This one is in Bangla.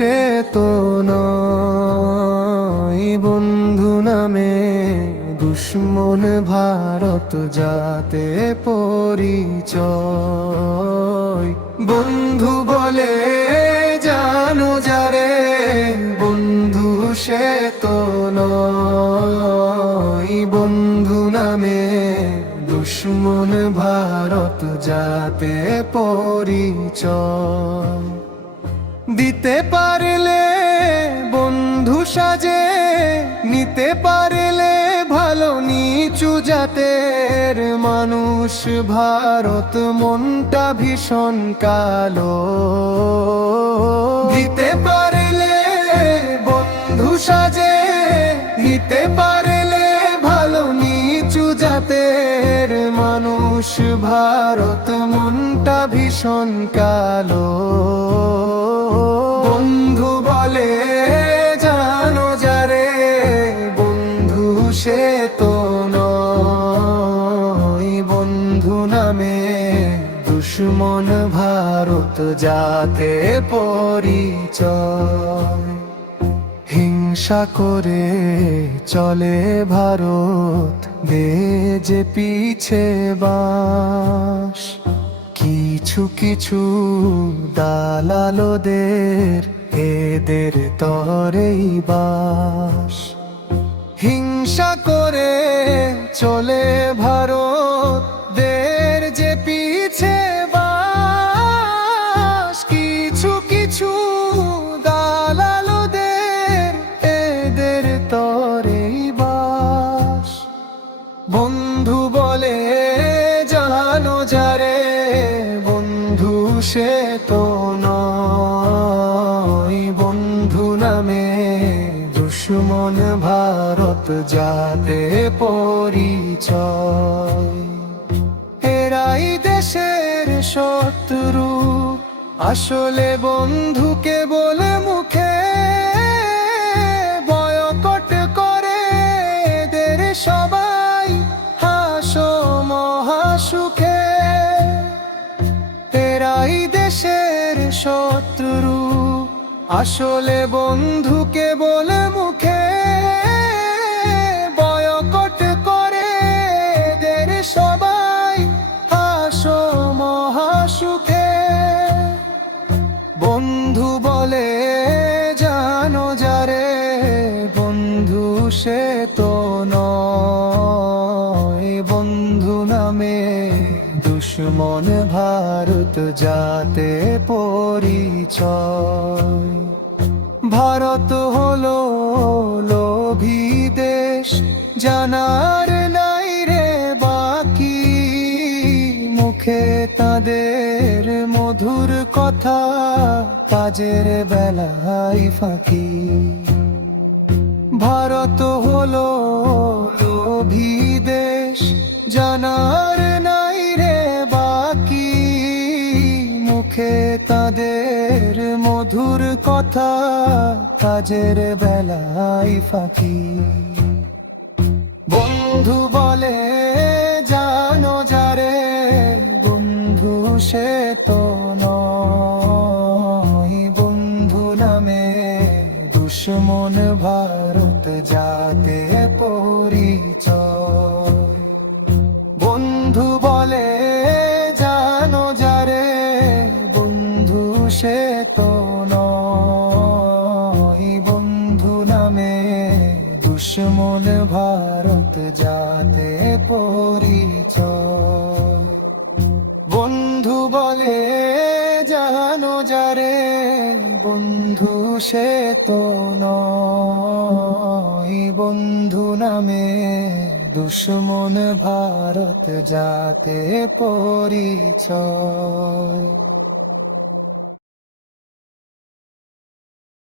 সে তো নয়, বন্ধু নামে দুশ্মন ভারত জাতে পরিচয়। বন্ধু বলে জানো যারে, বন্ধু সে তো নয়, বন্ধু নামে দুশ্মন ভারত জাতে পরিচয়। দিতে পারলে বন্ধু সাজে, নিতে পারলে ভালো নিচু জাতের মানুষ। ভারত মনটা ভীষণ কালো, দিতে পারলে বন্ধু সাজে, নিতে পারলে ভালো নিচু জাতের মানুষ। ভারত মনটা ভীষণ কালো। বন্ধু বলে জানো যারে, বন্ধু সে তো নয়, বন্ধু নামে দুশ্মন ভারত জাতে পরিচয়। হিংসা করে চলে ভারত, দে যে পিছে বাঁশ। কিছু কিছু দালালদের এদের তরেই বাস। হিংসা করে চলে ভারত, দের যে পিছে বাস। কিছু কিছু দালালদের এদের তরেই বাস। বন্ধু বলে জানো যারে, বন্ধু সে তো নয়, বন্ধু নামে দুশ্মন ভারত জাতে পরিচয়। এরাই দেশের শত্রু, আসলে বন্ধুকে বলে মুখে বয়কট করে এদের সবাই হাসো মহাসুখে। এরাই দেশের শত্রু, আসলে বন্ধুকে বলে মুখে বয়কট করে এদের সবাই হাসো মহাসুখে। বন্ধু বলে জানো যারে, বন্ধু সে তো নয়, বন্ধু নামে দুশ্মন ভারত জাতে পরিচয়। ভারত হলো লোভী দেশ, জানার নাই রে বাকি। মুখে তাদের মধুর কথা, কাজের বেলায় ফাঁকি। ভারত হলো লোভী দেশ, জানার নাই রে বাকি। মুখে তাদের মধুর কথা, কাজের বেলায় ফাঁকি। বন্ধু বলে জানো যারে, বন্ধু সে তো নয়, বন্ধু নামে দুশ্মন ভারত জাতে পরিচয়। বন্ধু বলে জানো যারে, বন্ধু সে তো নয়, বন্ধু নামে দুশ্মন ভারত জাতে পরিচয়। বন্ধু বলে জানো যারে, বন্ধু সে তো নয়, বন্ধু নামে দুশ্মন ভারত জাতে পরিচয়।